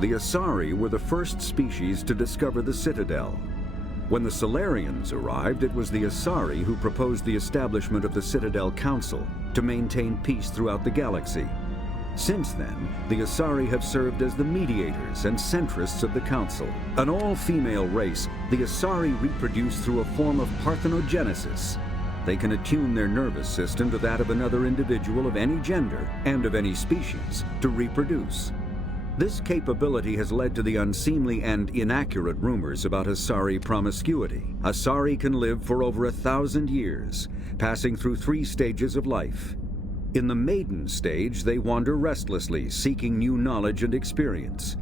The Asari were the first species to discover the Citadel. When the Solarians arrived, it was the Asari who proposed the establishment of the Citadel Council to maintain peace throughout the galaxy. Since then, the Asari have served as the mediators and centrists of the Council. An all-female race, the Asari reproduce through a form of parthenogenesis. They can attune their nervous system to that of another individual of any gender and of any species to reproduce. This capability has led to the unseemly and inaccurate rumors about Asari promiscuity. Asari can live for over 1,000 years, passing through 3 stages of life. In the maiden stage, they wander restlessly, seeking new knowledge and experience.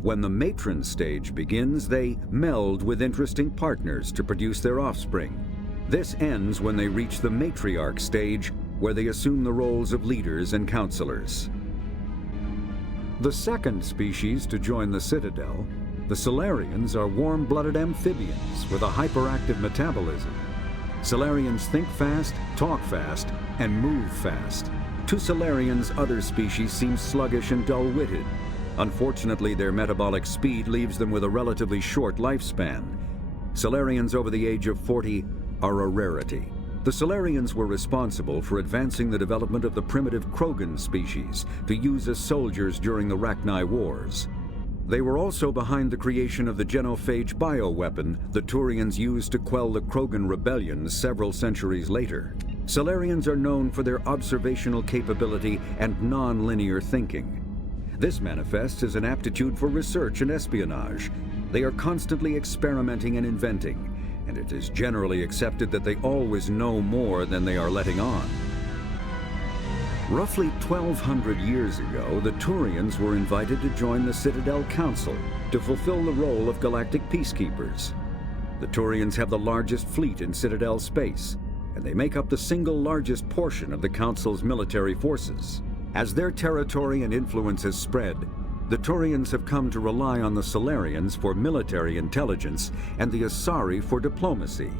When the matron stage begins, they meld with interesting partners to produce their offspring. This ends when they reach the matriarch stage, where they assume the roles of leaders and counselors. The second species to join the Citadel, the Solarians, are warm-blooded amphibians with a hyperactive metabolism. Solarians think fast, talk fast, and move fast. To Solarians, other species seem sluggish and dull-witted. Unfortunately, their metabolic speed leaves them with a relatively short lifespan. Solarians over the age of 40 are a rarity. The Solarians were responsible for advancing the development of the primitive Krogan species to use as soldiers during the Rachni Wars. They were also behind the creation of the genophage bioweapon the Turians used to quell the Krogan rebellions several centuries later. Solarians are known for their observational capability and non-linear thinking. This manifests as an aptitude for research and espionage. They are constantly experimenting and inventing, and it is generally accepted that they always know more than they are letting on. Roughly 1,200 years ago, the Turians were invited to join the Citadel Council to fulfill the role of galactic peacekeepers. The Turians have the largest fleet in Citadel space, and they make up the single largest portion of the Council's military forces. As their territory and influence has spread, the Turians have come to rely on the Solarians for military intelligence and the Asari for diplomacy.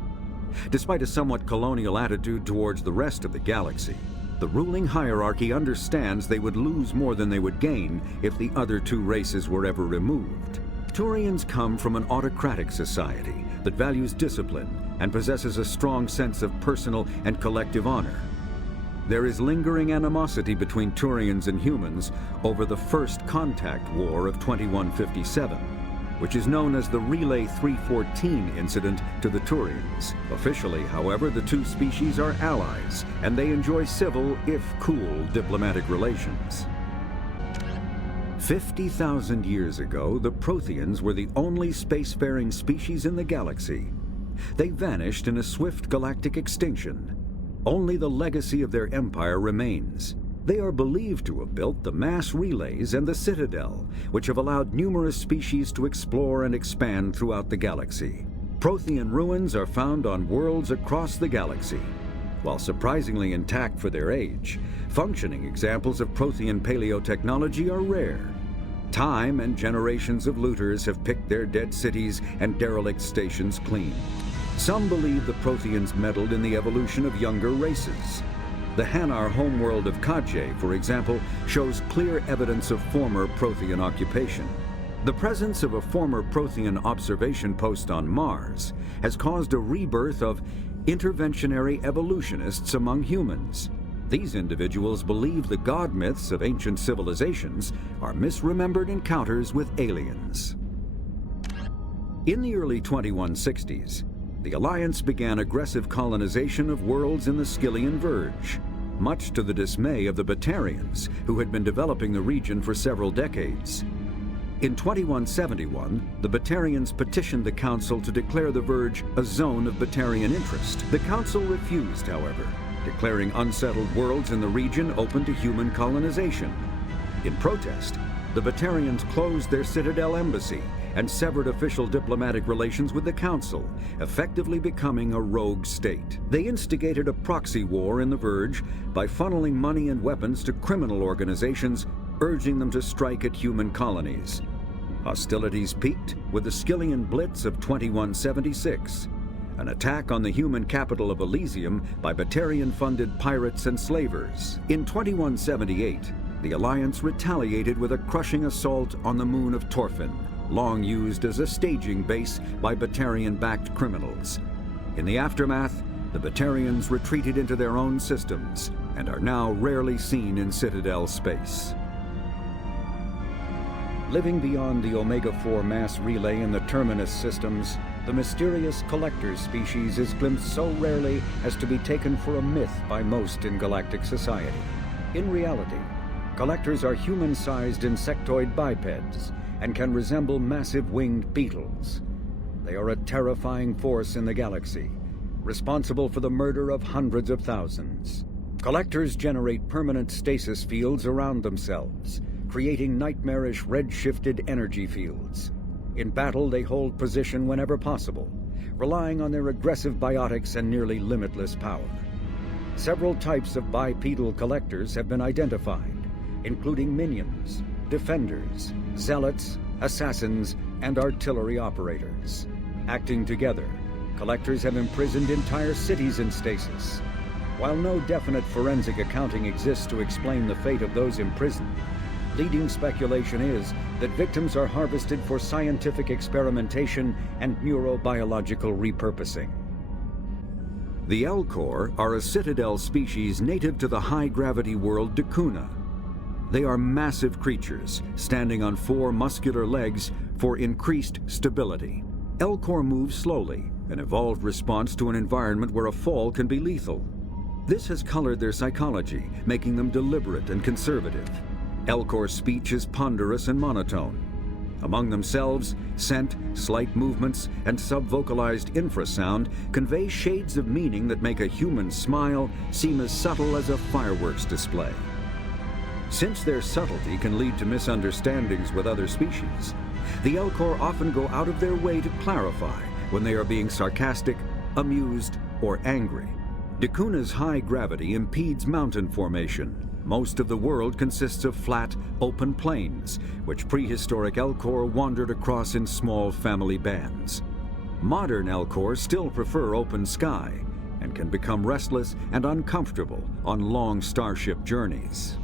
Despite a somewhat colonial attitude towards the rest of the galaxy, the ruling hierarchy understands they would lose more than they would gain if the other 2 races were ever removed. Turians come from an autocratic society that values discipline and possesses a strong sense of personal and collective honor. There is lingering animosity between Turians and humans over the First Contact War of 2157, which is known as the Relay 314 incident to the Turians. Officially, however, the 2 species are allies, and they enjoy civil, if cool, diplomatic relations. 50,000 years ago, the Protheans were the only spacefaring species in the galaxy. They vanished in a swift galactic extinction. Only the legacy of their empire remains. They are believed to have built the mass relays and the Citadel, which have allowed numerous species to explore and expand throughout the galaxy. Prothean ruins are found on worlds across the galaxy. While surprisingly intact for their age, functioning examples of Prothean paleotechnology are rare. Time and generations of looters have picked their dead cities and derelict stations clean. Some believe the Protheans meddled in the evolution of younger races. The Hanar homeworld of Kaje, for example, shows clear evidence of former Prothean occupation. The presence of a former Prothean observation post on Mars has caused a rebirth of interventionary evolutionists among humans. These individuals believe the god myths of ancient civilizations are misremembered encounters with aliens. In the early 2160s, the Alliance began aggressive colonization of worlds in the Skyllian Verge, much to the dismay of the Batarians, who had been developing the region for several decades. In 2171, the Batarians petitioned the Council to declare the Verge a zone of Batarian interest. The Council refused, however, declaring unsettled worlds in the region open to human colonization. In protest, the Batarians closed their Citadel embassy and severed official diplomatic relations with the Council, effectively becoming a rogue state. They instigated a proxy war in the Verge by funneling money and weapons to criminal organizations, urging them to strike at human colonies. Hostilities peaked with the Skyllian Blitz of 2176, an attack on the human capital of Elysium by Batarian-funded pirates and slavers. In 2178, the Alliance retaliated with a crushing assault on the moon of Torfin, long used as a staging base by Batarian-backed criminals. In the aftermath, the Batarians retreated into their own systems and are now rarely seen in Citadel space. Living beyond the Omega-4 mass relay in the Terminus systems, the mysterious Collector species is glimpsed so rarely as to be taken for a myth by most in galactic society. In reality, Collectors are human-sized insectoid bipeds and can resemble massive winged beetles. They are a terrifying force in the galaxy, responsible for the murder of hundreds of thousands. Collectors generate permanent stasis fields around themselves, creating nightmarish red-shifted energy fields. In battle, they hold position whenever possible, relying on their aggressive biotics and nearly limitless power. Several types of bipedal collectors have been identified, including minions, defenders, zealots, assassins, and artillery operators. Acting together, collectors have imprisoned entire cities in stasis. While no definite forensic accounting exists to explain the fate of those imprisoned, leading speculation is that victims are harvested for scientific experimentation and neurobiological repurposing. The Elcor are a Citadel species native to the high-gravity world Dacuna. They are massive creatures, standing on 4 muscular legs for increased stability. Elcor move slowly, an evolved response to an environment where a fall can be lethal. This has colored their psychology, making them deliberate and conservative. Elcor speech is ponderous and monotone. Among themselves, scent, slight movements, and subvocalized infrasound convey shades of meaning that make a human smile seem as subtle as a fireworks display. Since their subtlety can lead to misunderstandings with other species, the Elcor often go out of their way to clarify when they are being sarcastic, amused, or angry. Dacuna's high gravity impedes mountain formation. Most of the world consists of flat, open plains, which prehistoric Elcor wandered across in small family bands. Modern Elcor still prefer open sky and can become restless and uncomfortable on long starship journeys.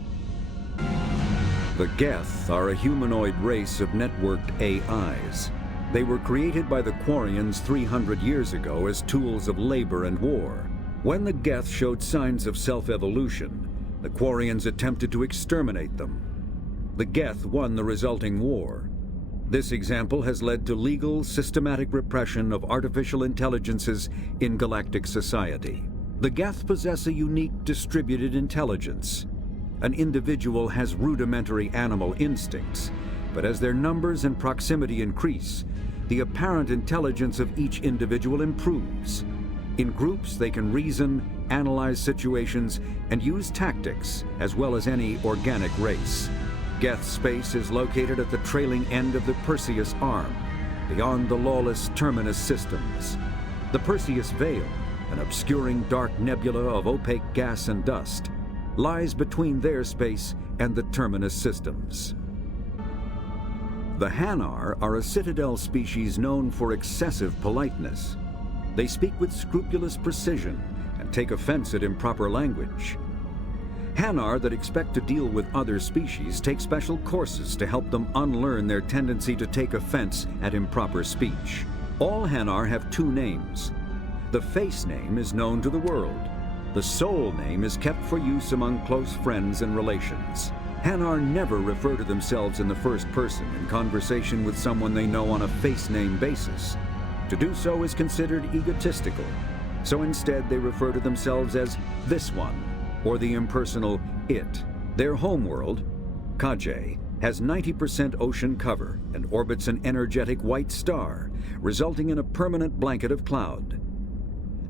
The Geth are a humanoid race of networked AIs. They were created by the Quarians 300 years ago as tools of labor and war. When the Geth showed signs of self-evolution, the Quarians attempted to exterminate them. The Geth won the resulting war. This example has led to legal, systematic repression of artificial intelligences in galactic society. The Geth possess a unique distributed intelligence. An individual has rudimentary animal instincts, but as their numbers and proximity increase, the apparent intelligence of each individual improves. In groups, they can reason, analyze situations, and use tactics, as well as any organic race. Geth space is located at the trailing end of the Perseus Arm, beyond the lawless Terminus systems. The Perseus Veil, an obscuring dark nebula of opaque gas and dust, lies between their space and the Terminus systems. The Hanar are a Citadel species known for excessive politeness. They speak with scrupulous precision and take offense at improper language. Hanar that expect to deal with other species take special courses to help them unlearn their tendency to take offense at improper speech. All Hanar have 2 names. The face name is known to the world. The soul name is kept for use among close friends and relations. Hanar never refer to themselves in the first person in conversation with someone they know on a face name basis. To do so is considered egotistical, so instead they refer to themselves as this one, or the impersonal it. Their homeworld, Kajay, has 90% ocean cover and orbits an energetic white star, resulting in a permanent blanket of cloud.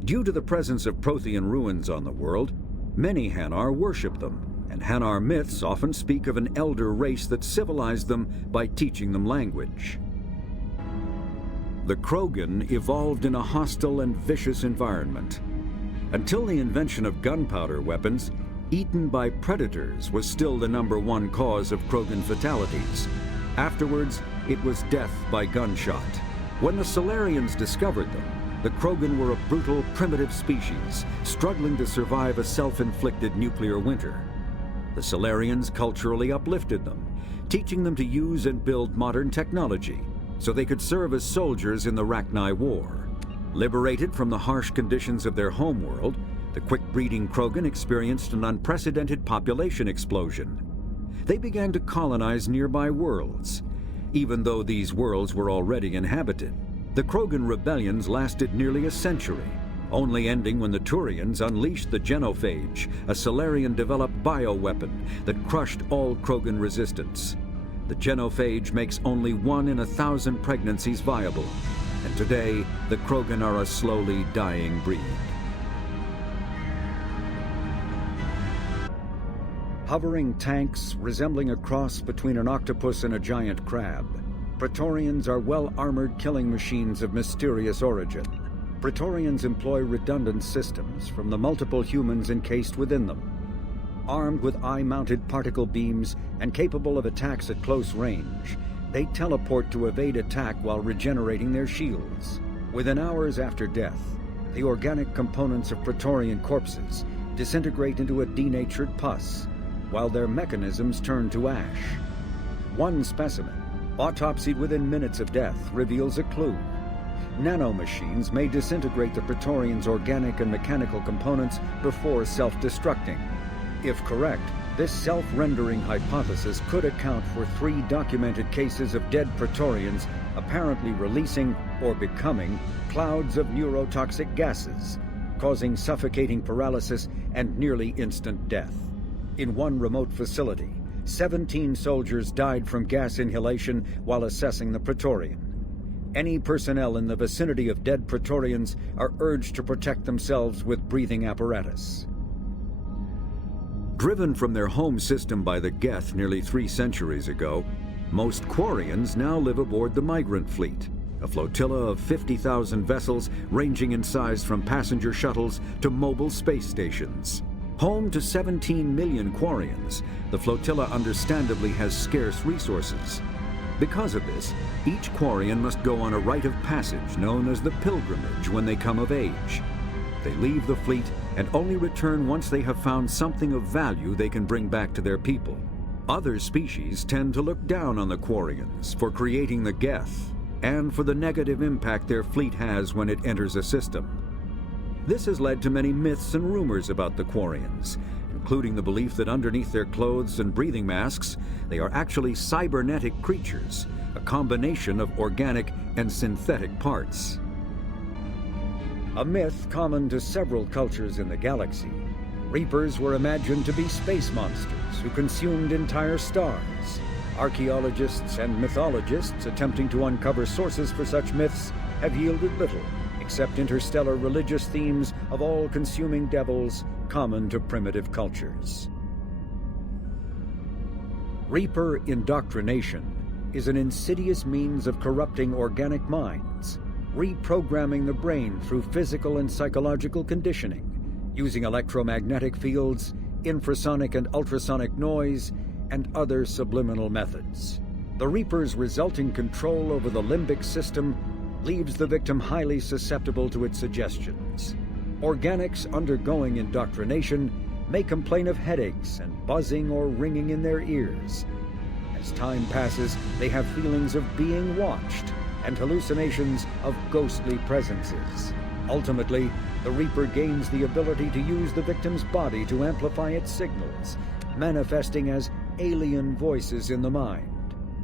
Due to the presence of Prothean ruins on the world, many Hanar worship them, and Hanar myths often speak of an elder race that civilized them by teaching them language. The Krogan evolved in a hostile and vicious environment. Until the invention of gunpowder weapons, eaten by predators was still the #1 cause of Krogan fatalities. Afterwards, it was death by gunshot. When the Solarians discovered them, the Krogan were a brutal, primitive species, struggling to survive a self-inflicted nuclear winter. The Solarians culturally uplifted them, teaching them to use and build modern technology so they could serve as soldiers in the Rachni War. Liberated from the harsh conditions of their homeworld, the quick-breeding Krogan experienced an unprecedented population explosion. They began to colonize nearby worlds. Even though these worlds were already inhabited, the Krogan rebellions lasted nearly a century, only ending when the Turians unleashed the Genophage, a Solarian-developed bioweapon that crushed all Krogan resistance. The Genophage makes only 1 in 1,000 pregnancies viable, and today the Krogan are a slowly dying breed. Hovering tanks resembling a cross between an octopus and a giant crab, Praetorians are well-armored killing machines of mysterious origin. Praetorians employ redundant systems from the multiple humans encased within them. Armed with eye-mounted particle beams and capable of attacks at close range, they teleport to evade attack while regenerating their shields. Within hours after death, the organic components of Praetorian corpses disintegrate into a denatured pus, while their mechanisms turn to ash. One specimen, autopsied within minutes of death, reveals a clue. Nanomachines may disintegrate the Praetorians' organic and mechanical components before self-destructing. If correct, this self-rendering hypothesis could account for 3 documented cases of dead Praetorians apparently releasing or becoming clouds of neurotoxic gases, causing suffocating paralysis and nearly instant death. In one remote facility, 17 soldiers died from gas inhalation while assessing the Praetorian. Any personnel in the vicinity of dead Praetorians are urged to protect themselves with breathing apparatus. Driven from their home system by the Geth nearly 3 centuries ago, most Quarians now live aboard the migrant fleet, a flotilla of 50,000 vessels ranging in size from passenger shuttles to mobile space stations. Home to 17 million Quarians, the flotilla understandably has scarce resources. Because of this, each Quarian must go on a rite of passage known as the pilgrimage when they come of age. They leave the fleet and only return once they have found something of value they can bring back to their people. Other species tend to look down on the Quarians for creating the Geth and for the negative impact their fleet has when it enters a system. This has led to many myths and rumors about the Quarians, including the belief that underneath their clothes and breathing masks, they are actually cybernetic creatures, a combination of organic and synthetic parts. A myth common to several cultures in the galaxy, Reapers were imagined to be space monsters who consumed entire stars. Archaeologists and mythologists attempting to uncover sources for such myths have yielded little, except interstellar religious themes of all-consuming devils common to primitive cultures. Reaper indoctrination is an insidious means of corrupting organic minds, reprogramming the brain through physical and psychological conditioning, using electromagnetic fields, infrasonic and ultrasonic noise, and other subliminal methods. The Reaper's resulting control over the limbic system leaves the victim highly susceptible to its suggestions. Organics undergoing indoctrination may complain of headaches and buzzing or ringing in their ears. As time passes, they have feelings of being watched and hallucinations of ghostly presences. Ultimately, the Reaper gains the ability to use the victim's body to amplify its signals, manifesting as alien voices in the mind.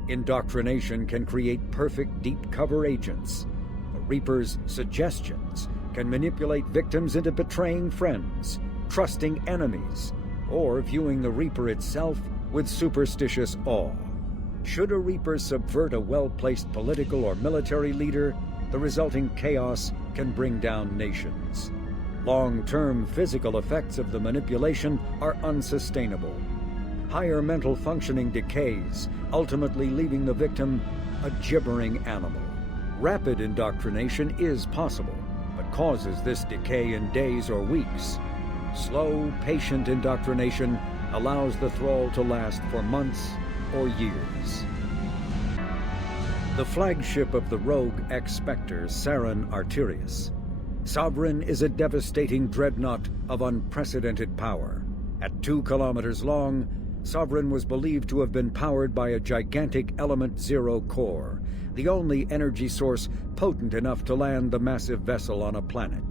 Indoctrination can create perfect deep cover agents. The Reaper's suggestions can manipulate victims into betraying friends, trusting enemies, or viewing the Reaper itself with superstitious awe. Should a Reaper subvert a well-placed political or military leader, the resulting chaos can bring down nations. Long-term physical effects of the manipulation are unsustainable. Higher mental functioning decays, ultimately leaving the victim a gibbering animal. Rapid indoctrination is possible, but causes this decay in days or weeks. Slow, patient indoctrination allows the thrall to last for months or years. The flagship of the rogue ex-Spectre, Saren Arterius, Sovereign is a devastating dreadnought of unprecedented power. At 2 kilometers long, Sovereign was believed to have been powered by a gigantic Element Zero core, the only energy source potent enough to land the massive vessel on a planet.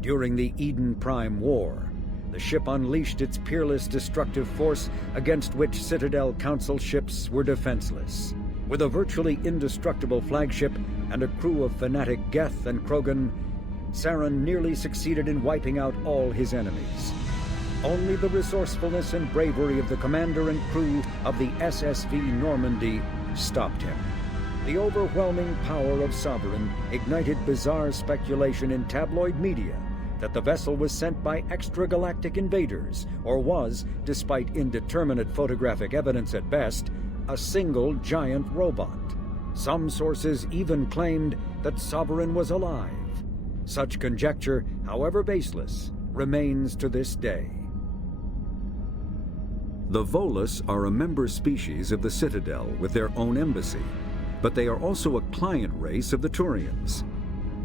During the Eden Prime War, the ship unleashed its peerless destructive force against which Citadel Council ships were defenseless. With a virtually indestructible flagship and a crew of fanatic Geth and Krogan, Saren nearly succeeded in wiping out all his enemies. Only the resourcefulness and bravery of the commander and crew of the SSV Normandy stopped him. The overwhelming power of Sovereign ignited bizarre speculation in tabloid media that the vessel was sent by extragalactic invaders, or was, despite indeterminate photographic evidence at best, a single giant robot. Some sources even claimed that Sovereign was alive. Such conjecture, however baseless, remains to this day. The Volus are a member species of the Citadel with their own embassy, but they are also a client race of the Turians.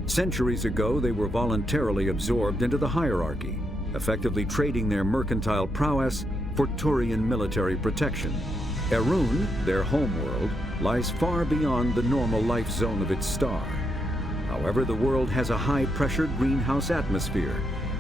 Centuries ago, they were voluntarily absorbed into the hierarchy, effectively trading their mercantile prowess for Turian military protection. Erun, their homeworld, lies far beyond the normal life zone of its star. However, the world has a high-pressure greenhouse atmosphere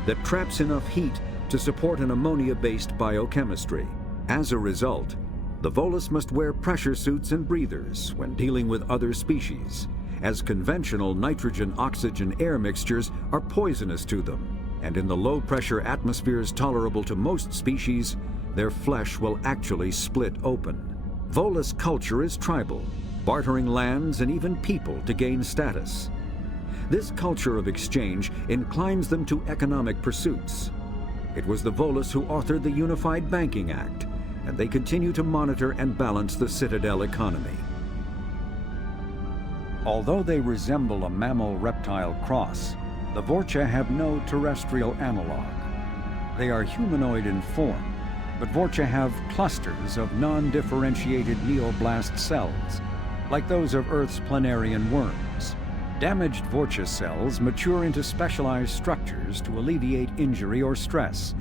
that traps enough heat to support an ammonia-based biochemistry. As a result, the Volus must wear pressure suits and breathers when dealing with other species, as conventional nitrogen-oxygen-air mixtures are poisonous to them, and in the low-pressure atmospheres tolerable to most species, their flesh will actually split open. Volus culture is tribal, bartering lands and even people to gain status. This culture of exchange inclines them to economic pursuits. It was the Volus who authored the Unified Banking Act, and they continue to monitor and balance the Citadel economy. Although they resemble a mammal-reptile cross, the Vorcha have no terrestrial analog. They are humanoid in form, but Vorcha have clusters of non-differentiated neoblast cells, like those of Earth's planarian worms. Damaged Vorcha cells mature into specialized structures to alleviate injury or stress.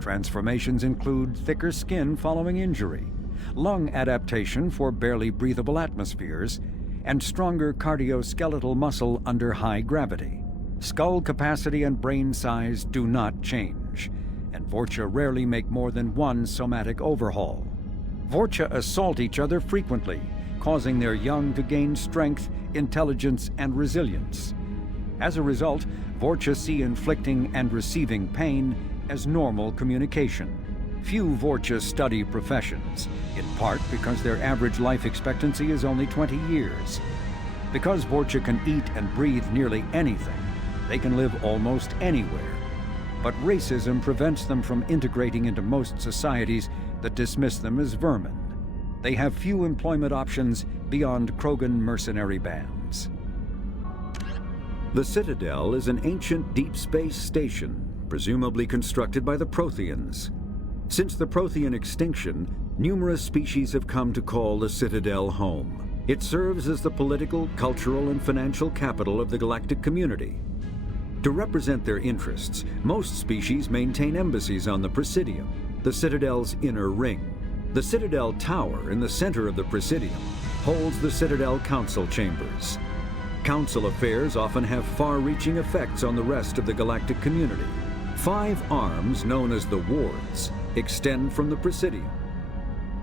Transformations include thicker skin following injury, lung adaptation for barely breathable atmospheres, and stronger cardioskeletal muscle under high gravity. Skull capacity and brain size do not change, and Vorcha rarely make more than one somatic overhaul. Vorcha assault each other frequently, causing their young to gain strength, intelligence, and resilience. As a result, Vorcha see inflicting and receiving pain as normal communication. Few Vorcha study professions, in part because their average life expectancy is only 20 years. Because Vorcha can eat and breathe nearly anything, they can live almost anywhere. But racism prevents them from integrating into most societies that dismiss them as vermin. They have few employment options beyond Krogan mercenary bands. The Citadel is an ancient deep space station, presumably constructed by the Protheans. Since the Prothean extinction, numerous species have come to call the Citadel home. It serves as the political, cultural, and financial capital of the galactic community. To represent their interests, most species maintain embassies on the Presidium, the Citadel's inner ring. The Citadel Tower in the center of the Presidium holds the Citadel Council chambers. Council affairs often have far-reaching effects on the rest of the galactic community. 5 arms, known as the wards, extend from the Presidium.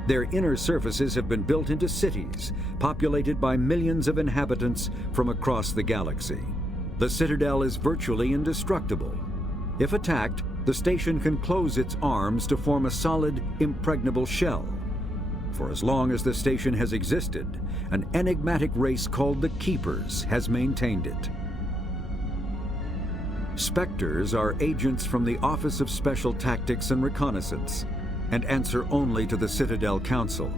Their inner surfaces have been built into cities, populated by millions of inhabitants from across the galaxy. The Citadel is virtually indestructible. If attacked, the station can close its arms to form a solid, impregnable shell. For as long as the station has existed, an enigmatic race called the Keepers has maintained it. Spectres are agents from the Office of Special Tactics and Reconnaissance, and answer only to the Citadel Council.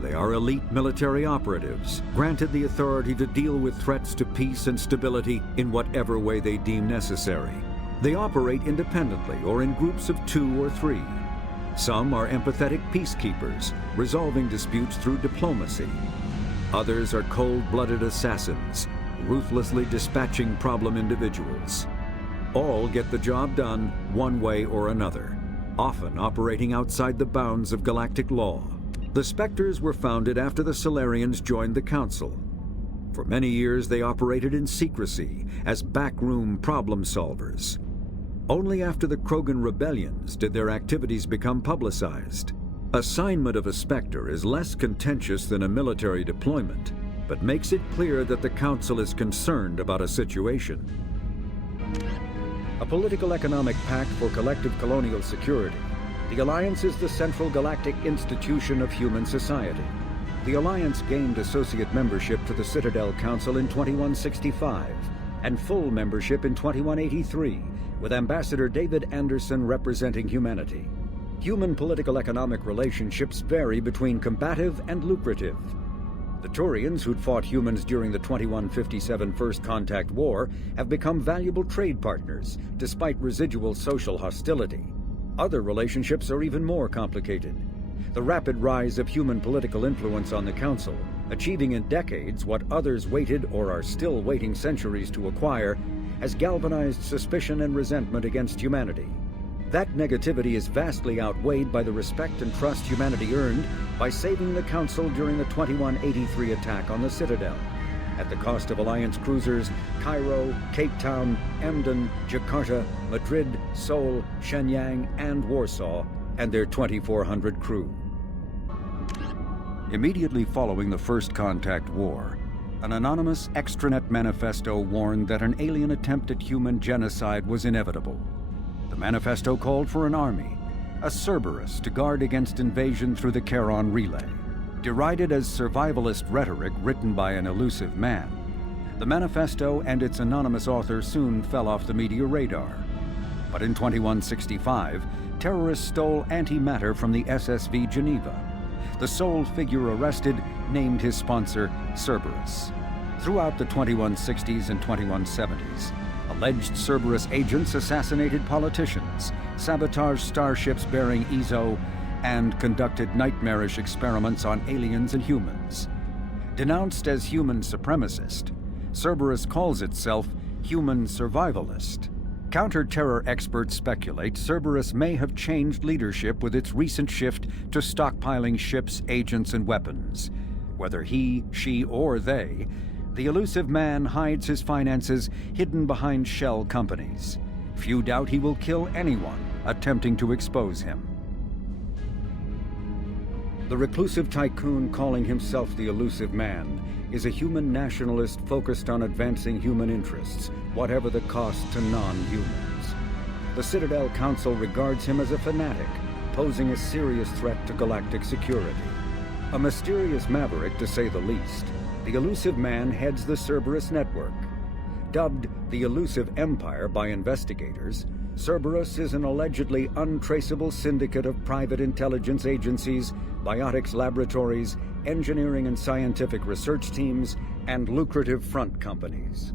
They are elite military operatives, granted the authority to deal with threats to peace and stability in whatever way they deem necessary. They operate independently or in groups of 2 or 3. Some are empathetic peacekeepers, resolving disputes through diplomacy. Others are cold-blooded assassins, ruthlessly dispatching problem individuals. All get the job done one way or another. often operating outside the bounds of galactic law. The Spectres were founded after the Solarians joined the Council. For many years, they operated in secrecy as backroom problem solvers. Only after the Krogan rebellions did their activities become publicized. Assignment of a Spectre is less contentious than a military deployment, but makes it clear that the Council is concerned about a situation. A political economic pact for collective colonial security, the Alliance is the central galactic institution of human society. The Alliance gained associate membership to the Citadel Council in 2165 and full membership in 2183, with Ambassador David Anderson representing humanity. Human political economic relationships vary between combative and lucrative. The Turians, who'd fought humans during the 2157 First Contact War, have become valuable trade partners, despite residual social hostility. Other relationships are even more complicated. The rapid rise of human political influence on the Council, achieving in decades what others waited or are still waiting centuries to acquire, has galvanized suspicion and resentment against humanity. That negativity is vastly outweighed by the respect and trust humanity earned by saving the Council during the 2183 attack on the Citadel, at the cost of Alliance cruisers Cairo, Cape Town, Emden, Jakarta, Madrid, Seoul, Shenyang, and Warsaw, and their 2,400 crew. Immediately following the First Contact War, an anonymous extranet manifesto warned that an alien attempt at human genocide was inevitable. The manifesto called for an army, a Cerberus, to guard against invasion through the Charon Relay. Derided as survivalist rhetoric written by an elusive man, the manifesto and its anonymous author soon fell off the media radar. But in 2165, terrorists stole antimatter from the SSV Geneva. The sole figure arrested named his sponsor Cerberus. Throughout the 2160s and 2170s, alleged Cerberus agents assassinated politicians, sabotaged starships bearing Ezo, and conducted nightmarish experiments on aliens and humans. Denounced as human supremacist, Cerberus calls itself human survivalist. Counter-terror experts speculate Cerberus may have changed leadership with its recent shift to stockpiling ships, agents, and weapons. Whether he, she, or they, the elusive man hides his finances hidden behind shell companies. Few doubt he will kill anyone attempting to expose him. The reclusive tycoon calling himself the elusive man is a human nationalist focused on advancing human interests, whatever the cost to non-humans. The Citadel Council regards him as a fanatic, posing a serious threat to galactic security. A mysterious maverick, to say the least, the elusive man heads the Cerberus network. Dubbed the Elusive Empire by investigators, Cerberus is an allegedly untraceable syndicate of private intelligence agencies, biotics laboratories, engineering and scientific research teams, and lucrative front companies.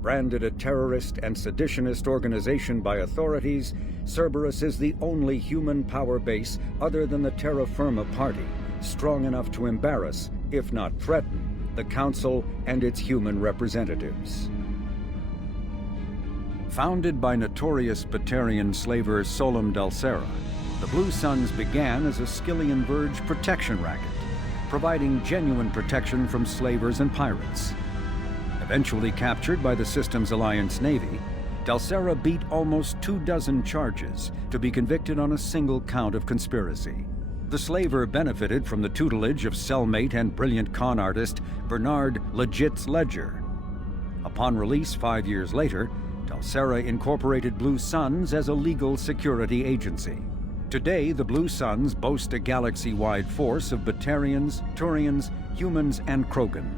Branded a terrorist and seditionist organization by authorities, Cerberus is the only human power base other than the Terra Firma Party, strong enough to embarrass, if not threaten, the Council and its human representatives. Founded by notorious Batarian slaver Solum Dalsera, the Blue Suns began as a Skillian Verge protection racket, providing genuine protection from slavers and pirates. Eventually captured by the Systems Alliance Navy, Dalsera beat almost 24 charges to be convicted on a single count of conspiracy. The slaver benefited from the tutelage of cellmate and brilliant con artist Bernard Legit's Ledger. Upon release 5 years later, Dalsera incorporated Blue Suns as a legal security agency. Today, the Blue Suns boast a galaxy-wide force of Batarians, Turians, humans, and Krogan.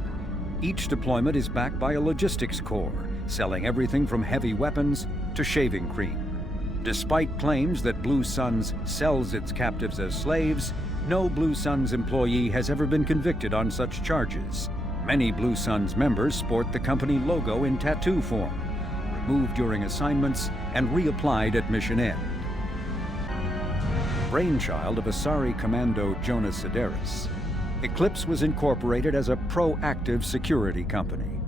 Each deployment is backed by a logistics corps, selling everything from heavy weapons to shaving cream. Despite claims that Blue Suns sells its captives as slaves, no Blue Suns employee has ever been convicted on such charges. Many Blue Suns members sport the company logo in tattoo form, removed during assignments and reapplied at mission end. Brainchild of Asari Commando Jonas Sideris, Eclipse was incorporated as a proactive security company.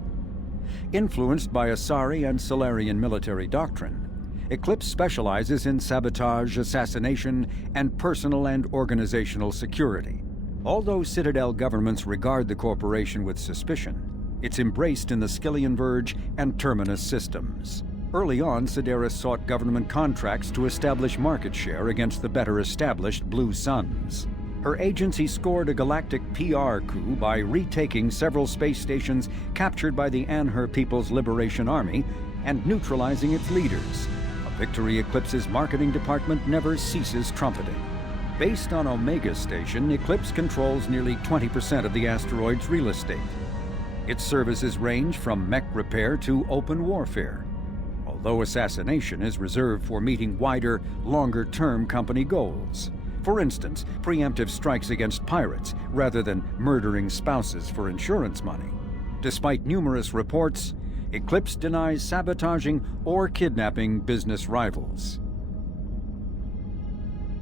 Influenced by Asari and Solarian military doctrine, Eclipse specializes in sabotage, assassination, and personal and organizational security. Although Citadel governments regard the corporation with suspicion, it's embraced in the Skillian Verge and Terminus systems. Early on, Sideris sought government contracts to establish market share against the better-established Blue Suns. Her agency scored a galactic PR coup by retaking several space stations captured by the Anher People's Liberation Army and neutralizing its leaders, a victory Eclipse's marketing department never ceases trumpeting. Based on Omega Station, Eclipse controls nearly 20% of the asteroid's real estate. Its services range from mech repair to open warfare, although assassination is reserved for meeting wider, longer-term company goals. For instance, preemptive strikes against pirates rather than murdering spouses for insurance money. Despite numerous reports, Eclipse denies sabotaging or kidnapping business rivals.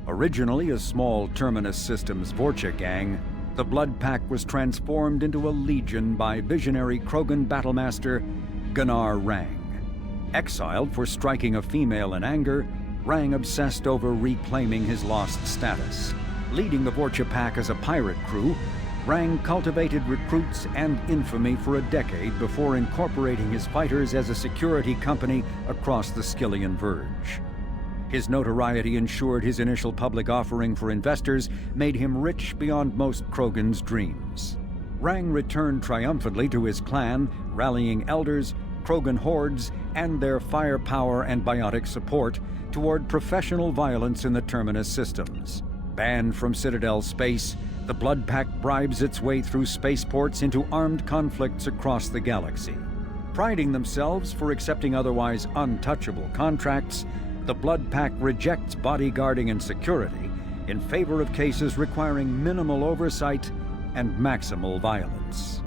Originally a small Terminus Systems Vorcha gang, the Blood Pack was transformed into a legion by visionary Krogan battlemaster Gunnar Rang. Exiled for striking a female in anger, Rang obsessed over reclaiming his lost status. Leading the Vorcha Pack as a pirate crew, Rang cultivated recruits and infamy for a decade before incorporating his fighters as a security company across the Skillian Verge. His notoriety ensured his initial public offering for investors made him rich beyond most Krogans' dreams. Rang returned triumphantly to his clan, rallying elders, Krogan hordes, and their firepower and biotic support toward professional violence in the Terminus systems. Banned from Citadel space, the Blood Pack bribes its way through spaceports into armed conflicts across the galaxy. Priding themselves for accepting otherwise untouchable contracts, the Blood Pack rejects bodyguarding and security in favor of cases requiring minimal oversight and maximal violence.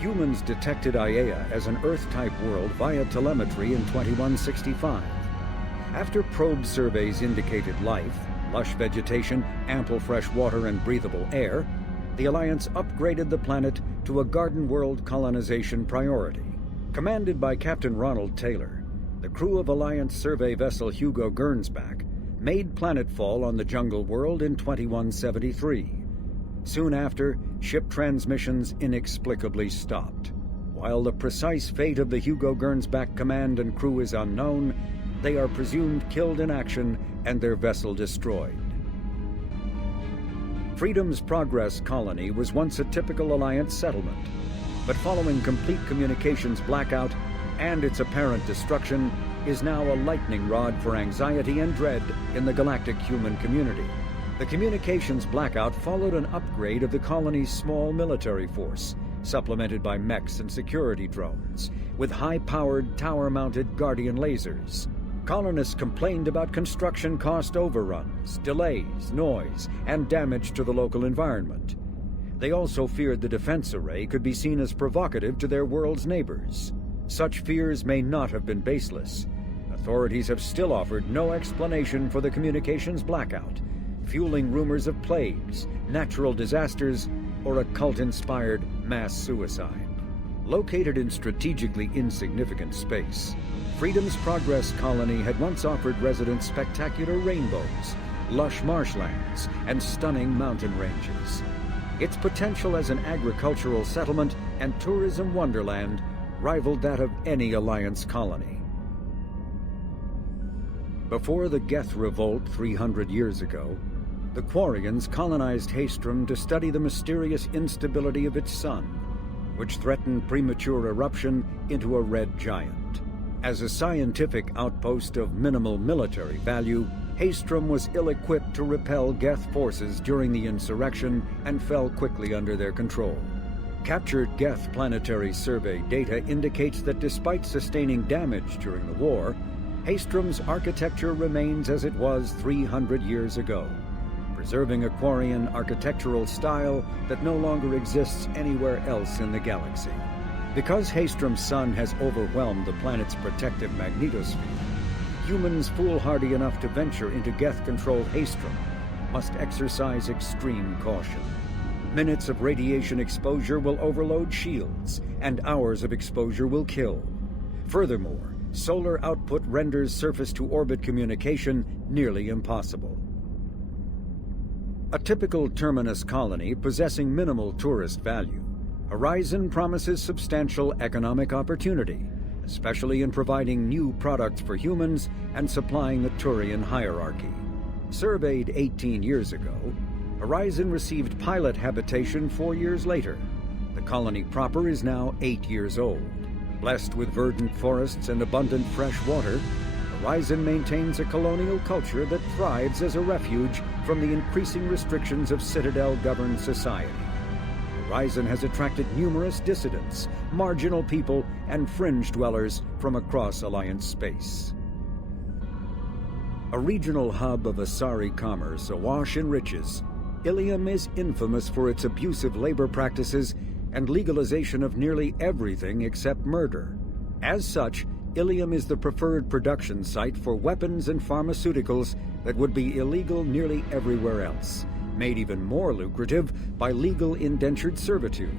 Humans detected Aiea as an Earth-type world via telemetry in 2165. After probe surveys indicated life, lush vegetation, ample fresh water, and breathable air, the Alliance upgraded the planet to a garden world colonization priority. Commanded by Captain Ronald Taylor, the crew of Alliance survey vessel Hugo Gernsback made planetfall on the jungle world in 2173. Soon after, ship transmissions inexplicably stopped. While the precise fate of the Hugo Gernsback command and crew is unknown, they are presumed killed in action and their vessel destroyed. Freedom's Progress colony was once a typical Alliance settlement, but following complete communications blackout and its apparent destruction, is now a lightning rod for anxiety and dread in the galactic human community. The communications blackout followed an upgrade of the colony's small military force, supplemented by mechs and security drones, with high-powered, tower-mounted Guardian lasers. Colonists complained about construction cost overruns, delays, noise, and damage to the local environment. They also feared the defense array could be seen as provocative to their world's neighbors. Such fears may not have been baseless. Authorities have still offered no explanation for the communications blackout, fueling rumors of plagues, natural disasters, or a cult-inspired mass suicide. Located in strategically insignificant space, Freedom's Progress colony had once offered residents spectacular rainbows, lush marshlands, and stunning mountain ranges. Its potential as an agricultural settlement and tourism wonderland rivaled that of any Alliance colony. Before the Geth Revolt 300 years ago, the Quarians colonized Haestrom to study the mysterious instability of its sun, which threatened premature eruption into a red giant. As a scientific outpost of minimal military value, Haestrom was ill-equipped to repel Geth forces during the insurrection and fell quickly under their control. Captured Geth planetary survey data indicates that despite sustaining damage during the war, Haestrom's architecture remains as it was 300 years ago, preserving a Quarian architectural style that no longer exists anywhere else in the galaxy. Because Haestrom's sun has overwhelmed the planet's protective magnetosphere, humans foolhardy enough to venture into Geth-controlled Haestrom must exercise extreme caution. Minutes of radiation exposure will overload shields, and hours of exposure will kill. Furthermore, solar output renders surface-to-orbit communication nearly impossible. A typical terminus colony possessing minimal tourist value, Horizon promises substantial economic opportunity, especially in providing new products for humans and supplying the Turian hierarchy. Surveyed 18 years ago, Horizon received pilot habitation 4 years later. The colony proper is now 8 years old. Blessed with verdant forests and abundant fresh water, Horizon maintains a colonial culture that thrives as a refuge from the increasing restrictions of Citadel-governed society. Horizon has attracted numerous dissidents, marginal people, and fringe dwellers from across Alliance space. A regional hub of Asari commerce awash in riches, Ilium is infamous for its abusive labor practices and legalization of nearly everything except murder. As such, Ilium is the preferred production site for weapons and pharmaceuticals that would be illegal nearly everywhere else, made even more lucrative by legal indentured servitude.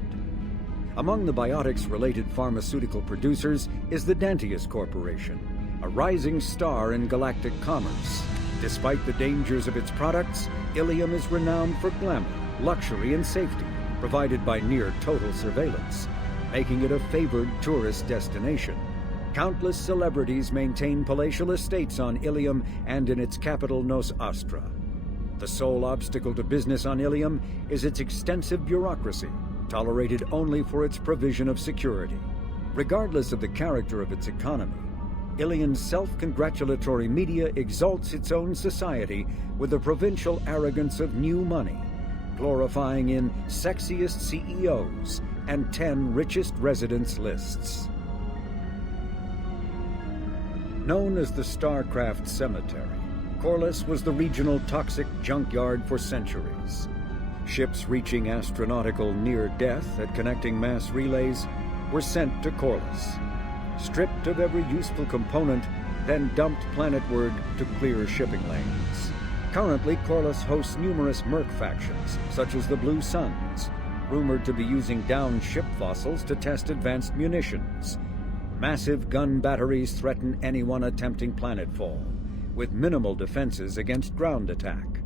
Among the biotics-related pharmaceutical producers is the Dantius Corporation, a rising star in galactic commerce. Despite the dangers of its products, Ilium is renowned for glamour, luxury, and safety, provided by near-total surveillance, making it a favored tourist destination. Countless celebrities maintain palatial estates on Ilium and in its capital Nos Astra. The sole obstacle to business on Ilium is its extensive bureaucracy, tolerated only for its provision of security. Regardless of the character of its economy, Ilium's self-congratulatory media exalts its own society with the provincial arrogance of new money, glorifying in sexiest CEOs and 10 richest residents lists. Known as the Starcraft Cemetery, Corliss was the regional toxic junkyard for centuries. Ships reaching astronautical near-death at connecting mass relays were sent to Corliss, stripped of every useful component, then dumped planetward to clear shipping lanes. Currently, Corliss hosts numerous merc factions, such as the Blue Suns, rumored to be using downed ship fossils to test advanced munitions. Massive gun batteries threaten anyone attempting planetfall, with minimal defenses against ground attack.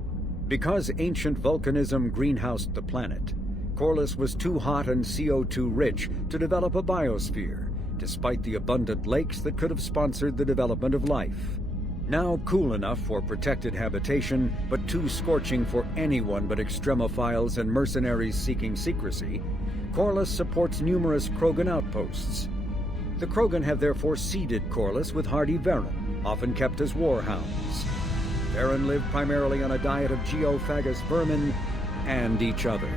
Because ancient volcanism greenhoused the planet, Corliss was too hot and CO2 rich to develop a biosphere, despite the abundant lakes that could have sponsored the development of life. Now cool enough for protected habitation, but too scorching for anyone but extremophiles and mercenaries seeking secrecy, Corliss supports numerous Krogan outposts. The Krogan have therefore seeded Corliss with hardy Varen, often kept as warhounds. Varen live primarily on a diet of geophagous vermin and each other.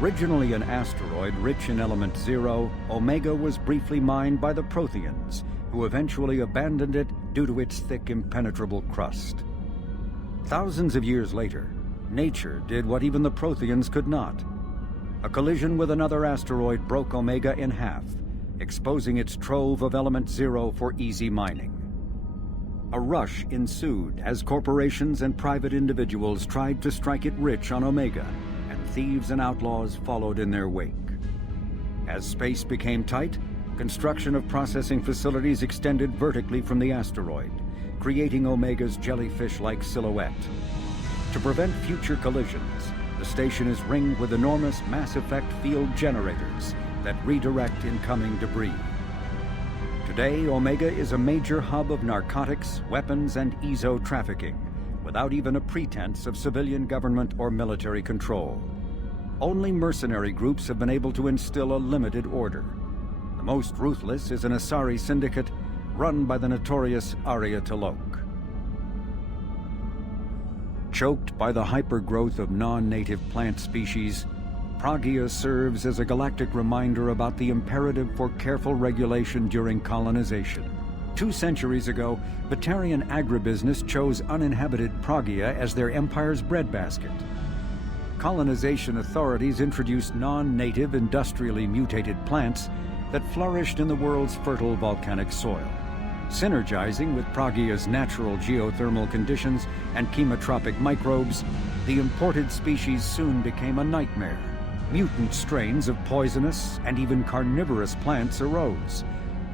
Originally an asteroid rich in element 0, Omega was briefly mined by the Protheans, who eventually abandoned it due to its thick, impenetrable crust. Thousands of years later, nature did what even the Protheans could not. A collision with another asteroid broke Omega in half, exposing its trove of element 0 for easy mining. A rush ensued as corporations and private individuals tried to strike it rich on Omega, and thieves and outlaws followed in their wake. As space became tight, construction of processing facilities extended vertically from the asteroid, creating Omega's jellyfish-like silhouette. To prevent future collisions, the station is ringed with enormous mass-effect field generators that redirect incoming debris. Today, Omega is a major hub of narcotics, weapons, and EZO trafficking, without even a pretense of civilian government or military control. Only mercenary groups have been able to instill a limited order. The most ruthless is an Asari syndicate run by the notorious Arya T'Loak. Choked by the hypergrowth of non-native plant species, Pragia serves as a galactic reminder about the imperative for careful regulation during colonization. 2 centuries ago, Batarian agribusiness chose uninhabited Pragia as their empire's breadbasket. Colonization authorities introduced non-native, industrially mutated plants that flourished in the world's fertile volcanic soil. Synergizing with Pragia's natural geothermal conditions and chemotropic microbes, the imported species soon became a nightmare, Mutant strains of poisonous and even carnivorous plants arose,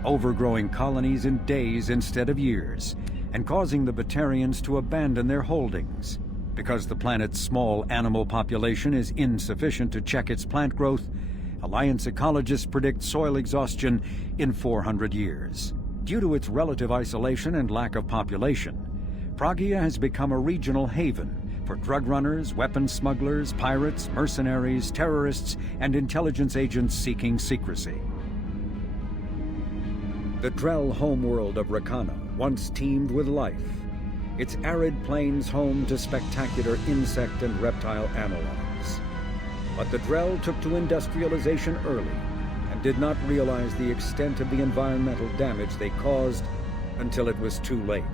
overgrowing colonies in days instead of years, and causing the Batarians to abandon their holdings. Because the planet's small animal population is insufficient to check its plant growth, Alliance ecologists predict soil exhaustion in 400 years. Due to its relative isolation and lack of population, Pragia has become a regional haven for drug runners, weapons smugglers, pirates, mercenaries, terrorists, and intelligence agents seeking secrecy. The Drell homeworld of Rakana once teemed with life, its arid plains home to spectacular insect and reptile analogs. But the Drell took to industrialization early and did not realize the extent of the environmental damage they caused until it was too late.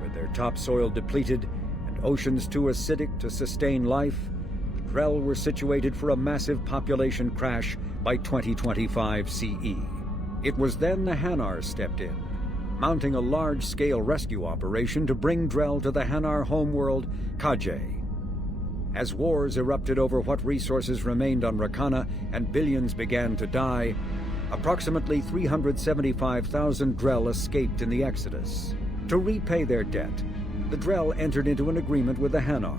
With their topsoil depleted and oceans too acidic to sustain life, the Drell were situated for a massive population crash by 2025 CE. It was then the Hanar stepped in, mounting a large-scale rescue operation to bring Drell to the Hanar homeworld, Kajay. As wars erupted over what resources remained on Rakana and billions began to die, approximately 375,000 Drell escaped in the Exodus. To repay their debt, the Drell entered into an agreement with the Hanar.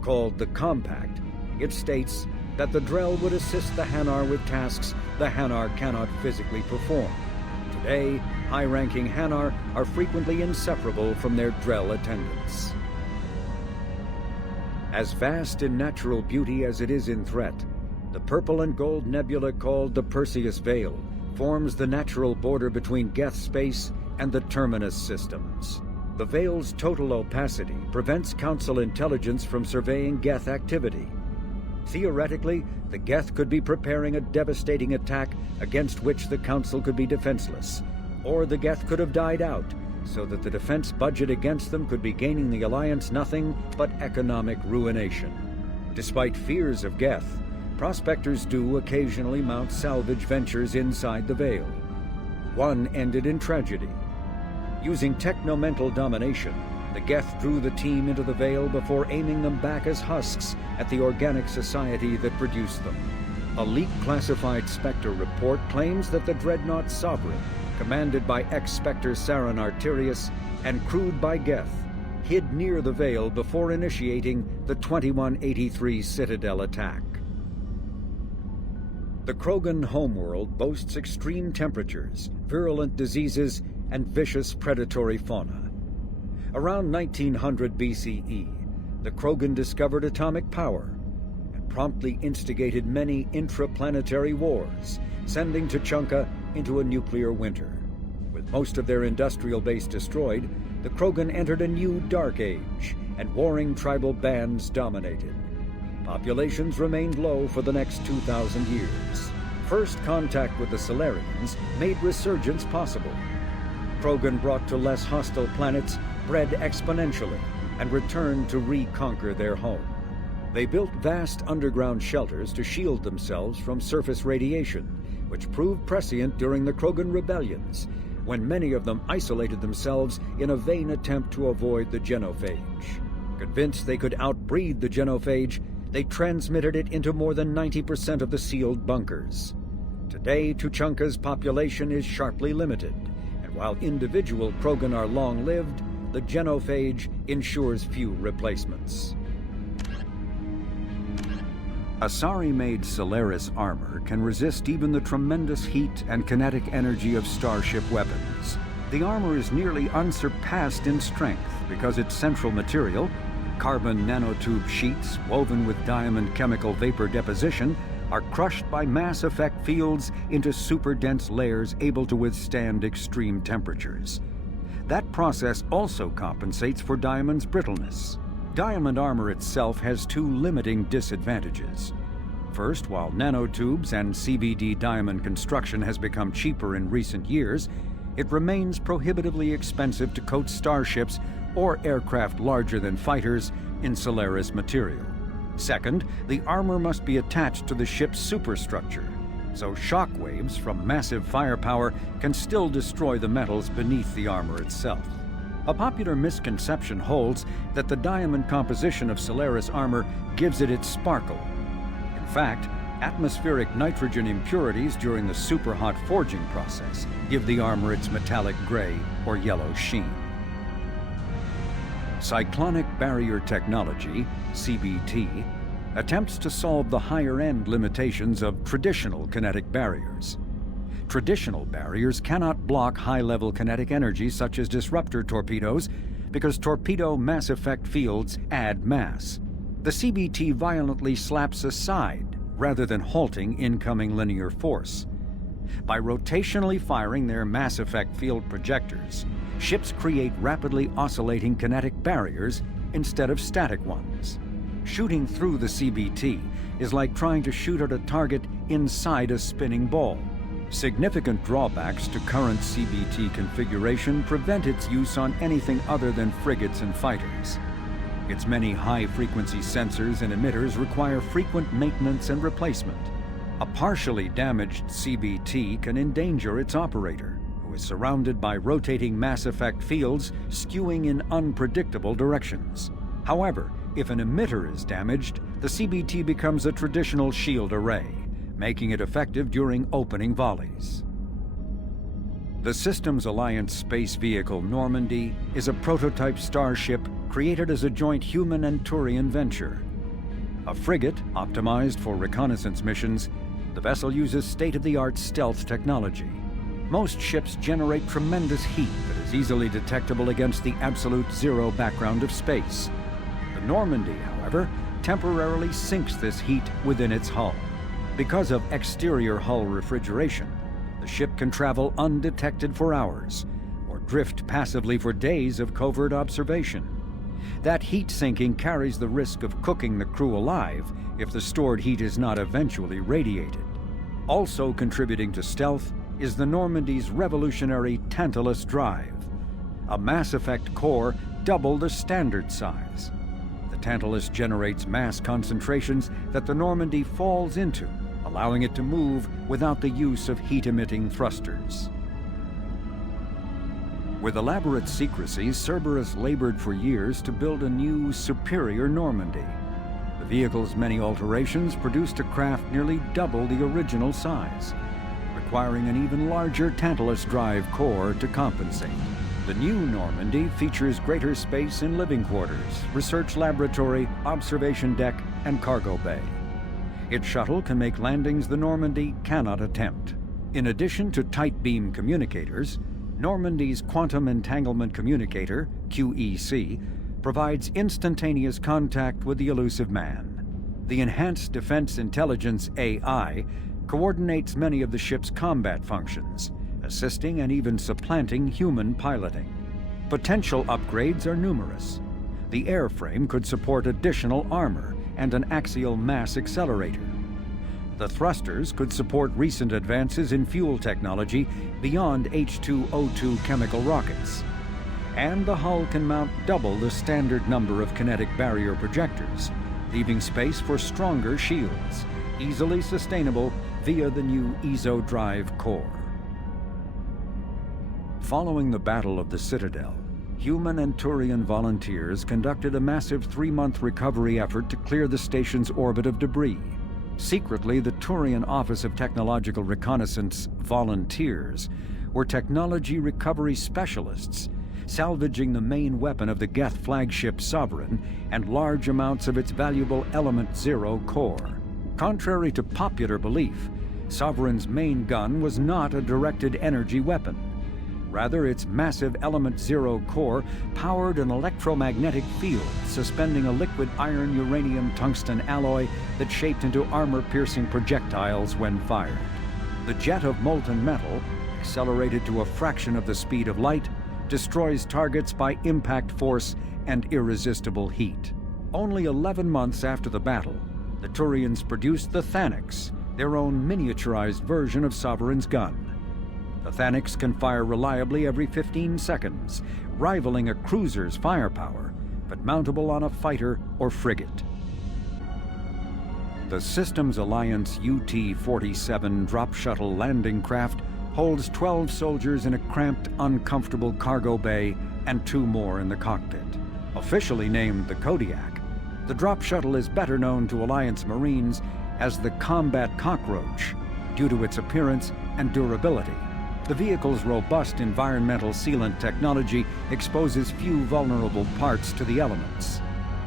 Called the Compact, it states that the Drell would assist the Hanar with tasks the Hanar cannot physically perform. Today, high-ranking Hanar are frequently inseparable from their Drell attendants. As vast in natural beauty as it is in threat, the purple and gold nebula called the Perseus Veil forms the natural border between Geth space and the Terminus systems. The Veil's total opacity prevents Council intelligence from surveying Geth activity. Theoretically, the Geth could be preparing a devastating attack against which the Council could be defenseless, or the Geth could have died out, so that the defense budget against them could be gaining the Alliance nothing but economic ruination. Despite fears of Geth, prospectors do occasionally mount salvage ventures inside the Veil. One ended in tragedy. Using technomental domination, the Geth drew the team into the Veil before aiming them back as husks at the organic society that produced them. A leaked-classified Spectre report claims that the Dreadnought Sovereign, commanded by ex-Spectre Sarin Arterius and crewed by Geth, hid near the Veil before initiating the 2183 Citadel attack. The Krogan homeworld boasts extreme temperatures, virulent diseases, and vicious predatory fauna. Around 1900 BCE, the Krogan discovered atomic power and promptly instigated many intraplanetary wars, sending Tuchanka into a nuclear winter. With most of their industrial base destroyed, the Krogan entered a new Dark Age, and warring tribal bands dominated. Populations remained low for the next 2,000 years. First contact with the Solarians made resurgence possible. Krogan brought to less hostile planets bred exponentially and returned to reconquer their home. They built vast underground shelters to shield themselves from surface radiation, which proved prescient during the Krogan rebellions, when many of them isolated themselves in a vain attempt to avoid the genophage. Convinced they could outbreed the genophage, they transmitted it into more than 90% of the sealed bunkers. Today, Tuchanka's population is sharply limited, and while individual Krogan are long-lived, the genophage ensures few replacements. Asari-made Solaris armor can resist even the tremendous heat and kinetic energy of starship weapons. The armor is nearly unsurpassed in strength because its central material, carbon nanotube sheets woven with diamond chemical vapor deposition, are crushed by mass effect fields into super-dense layers able to withstand extreme temperatures. That process also compensates for diamond's brittleness. Diamond armor itself has two limiting disadvantages. First, while nanotubes and CVD diamond construction has become cheaper in recent years, it remains prohibitively expensive to coat starships or aircraft larger than fighters in Solaris material. Second, the armor must be attached to the ship's superstructure, so shock waves from massive firepower can still destroy the metals beneath the armor itself. A popular misconception holds that the diamond composition of Solaris armor gives it its sparkle. In fact, Atmospheric nitrogen impurities during the superhot forging process give the armor its metallic gray or yellow sheen. Cyclonic barrier technology, CBT, attempts to solve the higher-end limitations of traditional kinetic barriers. Traditional barriers cannot block high-level kinetic energy such as disruptor torpedoes because torpedo mass effect fields add mass. The CBT violently slaps aside rather than halting incoming linear force. By rotationally firing their mass effect field projectors, ships create rapidly oscillating kinetic barriers instead of static ones. Shooting through the CBT is like trying to shoot at a target inside a spinning ball. Significant drawbacks to current CBT configuration prevent its use on anything other than frigates and fighters. Its many high-frequency sensors and emitters require frequent maintenance and replacement. A partially damaged CBT can endanger its operator, who is surrounded by rotating mass effect fields skewing in unpredictable directions. However, if an emitter is damaged, the CBT becomes a traditional shield array, making it effective during opening volleys. The Systems Alliance space vehicle Normandy is a prototype starship created as a joint human and Turian venture. A frigate optimized for reconnaissance missions, the vessel uses state-of-the-art stealth technology. Most ships generate tremendous heat that is easily detectable against the absolute zero background of space. The Normandy, however, temporarily sinks this heat within its hull. Because of exterior hull refrigeration, the ship can travel undetected for hours, or drift passively for days of covert observation. That heat sinking carries the risk of cooking the crew alive if the stored heat is not eventually radiated. Also contributing to stealth is the Normandy's revolutionary Tantalus drive, a mass effect core double the standard size. The Tantalus generates mass concentrations that the Normandy falls into, allowing it to move without the use of heat-emitting thrusters. With elaborate secrecy, Cerberus labored for years to build a new, superior Normandy. The vehicle's many alterations produced a craft nearly double the original size, requiring an even larger Tantalus drive core to compensate. The new Normandy features greater space in living quarters, research laboratory, observation deck, and cargo bay. Its shuttle can make landings the Normandy cannot attempt. In addition to tight beam communicators, Normandy's Quantum Entanglement Communicator, QEC, provides instantaneous contact with the elusive man. The Enhanced Defense Intelligence AI coordinates many of the ship's combat functions, assisting and even supplanting human piloting. Potential upgrades are numerous. The airframe could support additional armor and an axial mass accelerator. The thrusters could support recent advances in fuel technology beyond H2O2 chemical rockets. And the hull can mount double the standard number of kinetic barrier projectors, leaving space for stronger shields, easily sustainable via the new ESO drive core. Following the Battle of the Citadel, human and Turian volunteers conducted a massive 3-month recovery effort to clear the station's orbit of debris. Secretly, the Turian Office of Technological Reconnaissance volunteers were technology recovery specialists, salvaging the main weapon of the Geth flagship Sovereign and large amounts of its valuable Element Zero core. Contrary to popular belief, Sovereign's main gun was not a directed energy weapon. Rather, its massive Element Zero core powered an electromagnetic field suspending a liquid iron-uranium-tungsten alloy that shaped into armor-piercing projectiles when fired. The jet of molten metal, accelerated to a fraction of the speed of light, destroys targets by impact force and irresistible heat. Only 11 months after the battle, the Turians produced the Thanix, their own miniaturized version of Sovereign's gun. The Thanix can fire reliably every 15 seconds, rivaling a cruiser's firepower, but mountable on a fighter or frigate. The Systems Alliance UT-47 drop shuttle landing craft holds 12 soldiers in a cramped, uncomfortable cargo bay and 2 more in the cockpit. Officially named the Kodiak, the drop shuttle is better known to Alliance Marines as the combat cockroach due to its appearance and durability. The vehicle's robust environmental sealant technology exposes few vulnerable parts to the elements.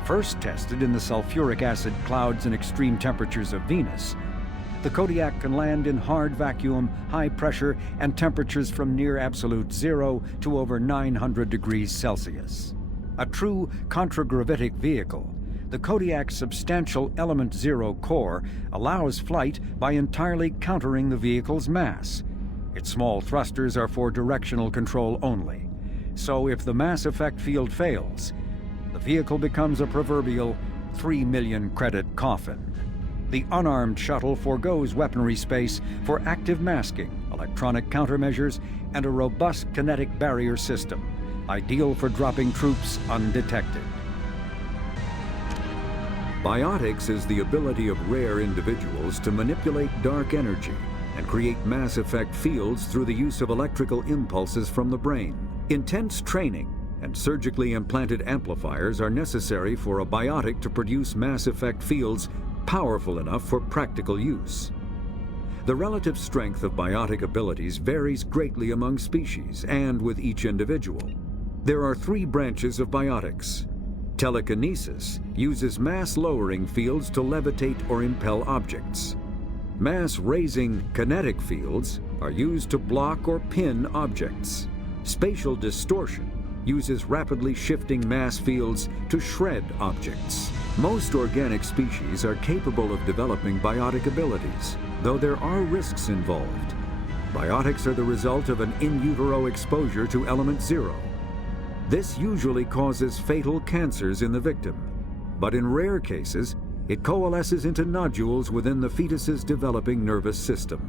First tested in the sulfuric acid clouds and extreme temperatures of Venus, the Kodiak can land in hard vacuum, high pressure, and temperatures from near absolute zero to over 900 degrees Celsius. A true contragravitic vehicle, the Kodiak's substantial Element Zero core allows flight by entirely countering the vehicle's mass. Its small thrusters are for directional control only. So if the mass effect field fails, the vehicle becomes a proverbial 3 million credit coffin. The unarmed shuttle forgoes weaponry space for active masking, electronic countermeasures, and a robust kinetic barrier system, ideal for dropping troops undetected. Biotics is the ability of rare individuals to manipulate dark energy and create mass effect fields through the use of electrical impulses from the brain. Intense training and surgically implanted amplifiers are necessary for a biotic to produce mass effect fields powerful enough for practical use. The relative strength of biotic abilities varies greatly among species and with each individual. There are 3 branches of biotics. Telekinesis uses mass-lowering fields to levitate or impel objects. Mass-raising kinetic fields are used to block or pin objects. Spatial distortion uses rapidly shifting mass fields to shred objects. Most organic species are capable of developing biotic abilities, though there are risks involved. Biotics are the result of an in utero exposure to Element Zero. This usually causes fatal cancers in the victim, but in rare cases, it coalesces into nodules within the fetus's developing nervous system.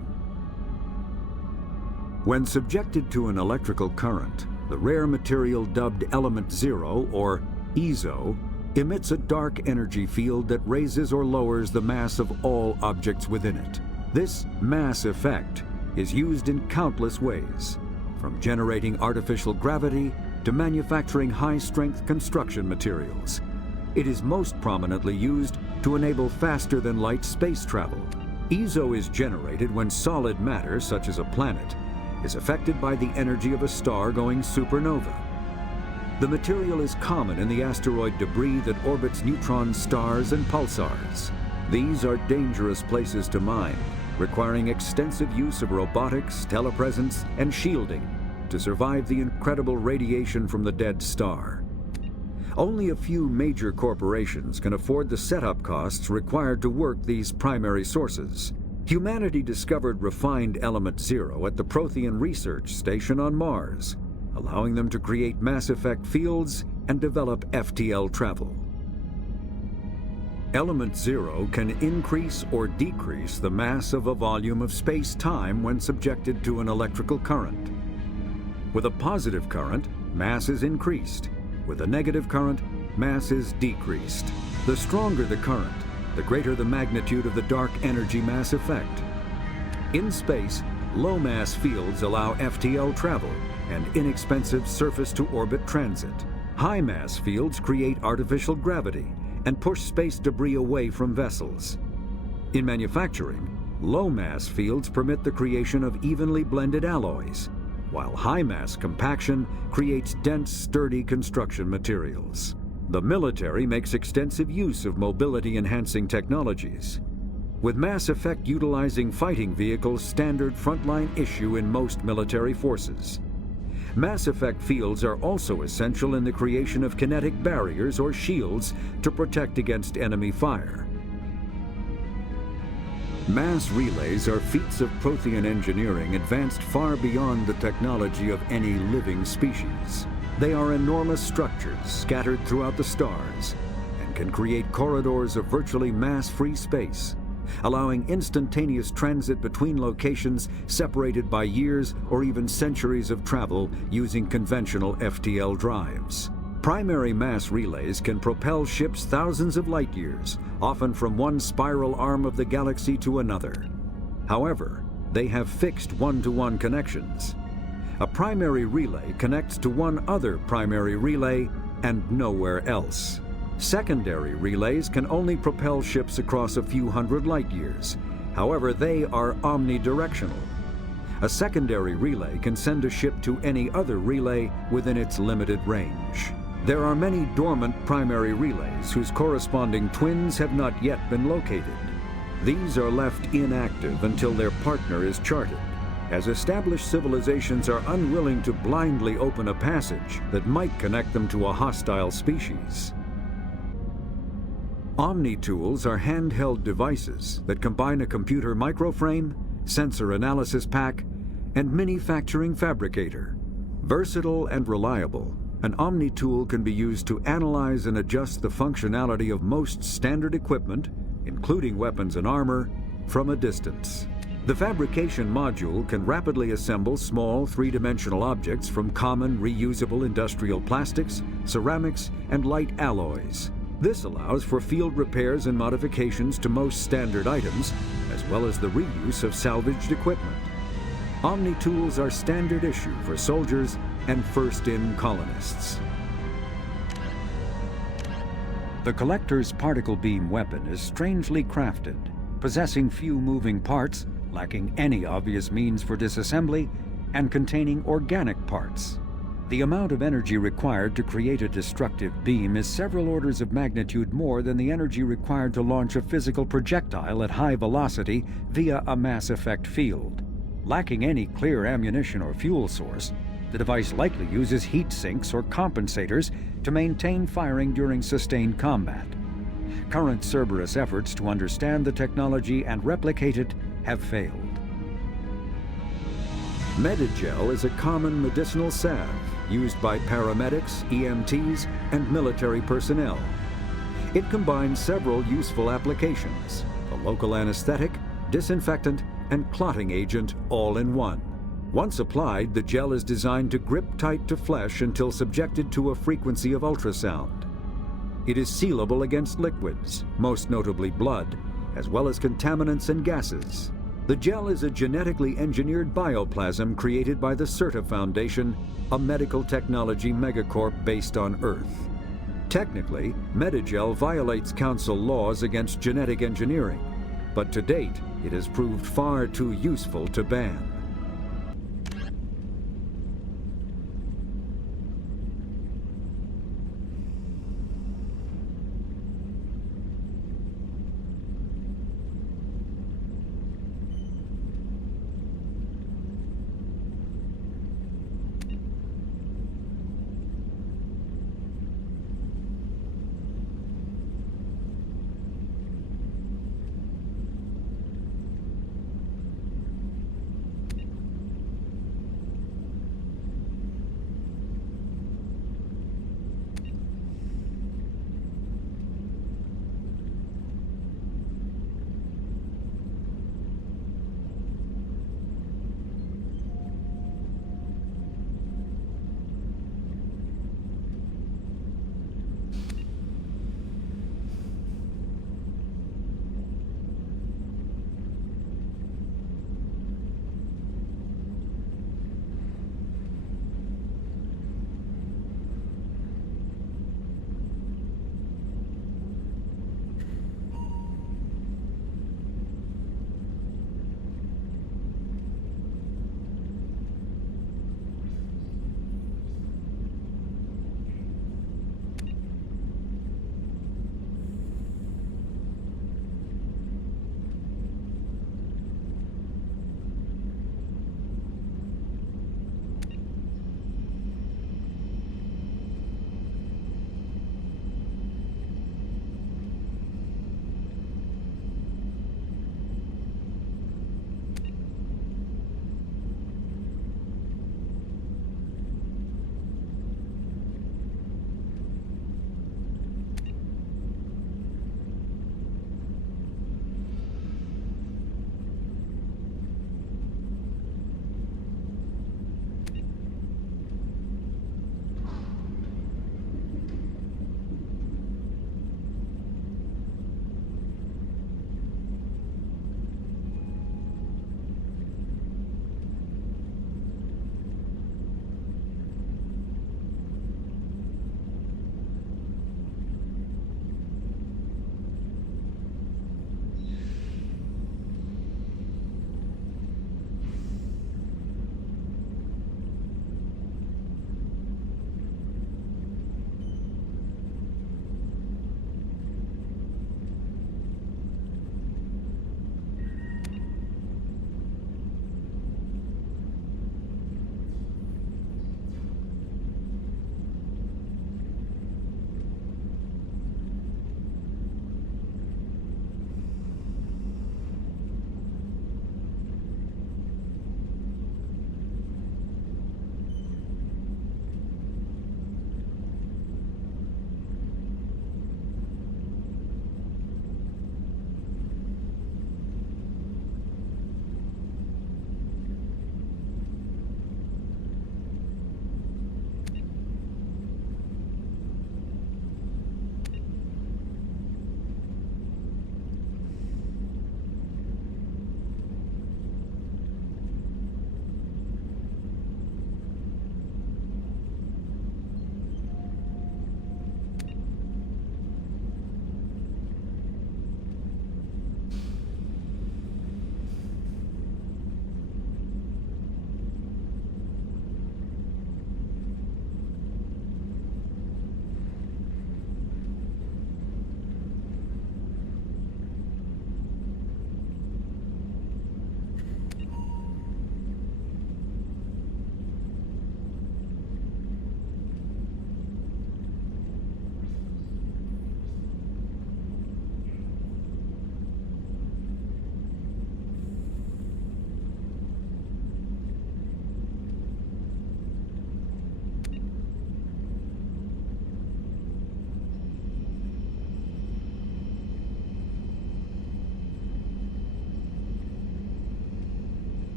When subjected to an electrical current, the rare material dubbed Element Zero, or EZO, emits a dark energy field that raises or lowers the mass of all objects within it. This mass effect is used in countless ways, from generating artificial gravity to manufacturing high-strength construction materials. It is most prominently used to enable faster-than-light space travel. EZO is generated when solid matter, such as a planet, is affected by the energy of a star going supernova. The material is common in the asteroid debris that orbits neutron stars and pulsars. These are dangerous places to mine, requiring extensive use of robotics, telepresence, and shielding to survive the incredible radiation from the dead star. Only a few major corporations can afford the setup costs required to work these primary sources. Humanity discovered refined Element Zero at the Prothean Research Station on Mars, allowing them to create mass effect fields and develop FTL travel. Element Zero can increase or decrease the mass of a volume of space-time when subjected to an electrical current. With a positive current, mass is increased. With a negative current, mass is decreased. The stronger the current, the greater the magnitude of the dark energy mass effect. In space, low-mass fields allow FTL travel and inexpensive surface-to-orbit transit. High-mass fields create artificial gravity and push space debris away from vessels. In manufacturing, low-mass fields permit the creation of evenly blended alloys, while high-mass compaction creates dense, sturdy construction materials. The military makes extensive use of mobility-enhancing technologies, with mass effect utilizing fighting vehicles standard frontline issue in most military forces. Mass effect fields are also essential in the creation of kinetic barriers or shields to protect against enemy fire. Mass relays are feats of Prothean engineering advanced far beyond the technology of any living species. They are enormous structures scattered throughout the stars and can create corridors of virtually mass-free space, allowing instantaneous transit between locations separated by years or even centuries of travel using conventional FTL drives. Primary mass relays can propel ships thousands of light years, often from one spiral arm of the galaxy to another. However, they have fixed one-to-one connections. A primary relay connects to one other primary relay and nowhere else. Secondary relays can only propel ships across a few hundred light years. However, they are omnidirectional. A secondary relay can send a ship to any other relay within its limited range. There are many dormant primary relays whose corresponding twins have not yet been located. These are left inactive until their partner is charted, as established civilizations are unwilling to blindly open a passage that might connect them to a hostile species. Omni-tools are handheld devices that combine a computer microframe, sensor analysis pack, and manufacturing fabricator. Versatile and reliable, an Omni-tool can be used to analyze and adjust the functionality of most standard equipment, including weapons and armor, from a distance. The fabrication module can rapidly assemble small three-dimensional objects from common reusable industrial plastics, ceramics, and light alloys. This allows for field repairs and modifications to most standard items, as well as the reuse of salvaged equipment. Omni-tools are standard issue for soldiers and first-in colonists. The Collector's particle beam weapon is strangely crafted, possessing few moving parts, lacking any obvious means for disassembly, and containing organic parts. The amount of energy required to create a destructive beam is several orders of magnitude more than the energy required to launch a physical projectile at high velocity via a mass effect field. Lacking any clear ammunition or fuel source, the device likely uses heat sinks or compensators to maintain firing during sustained combat. Current Cerberus efforts to understand the technology and replicate it have failed. Medigel is a common medicinal salve used by paramedics, EMTs, and military personnel. It combines several useful applications: a local anesthetic, disinfectant, and clotting agent all in one. Once applied, the gel is designed to grip tight to flesh until subjected to a frequency of ultrasound. It is sealable against liquids, most notably blood, as well as contaminants and gases. The gel is a genetically engineered bioplasm created by the CERTA Foundation, a medical technology megacorp based on Earth. Technically, Medigel violates Council laws against genetic engineering, but to date, it has proved far too useful to ban.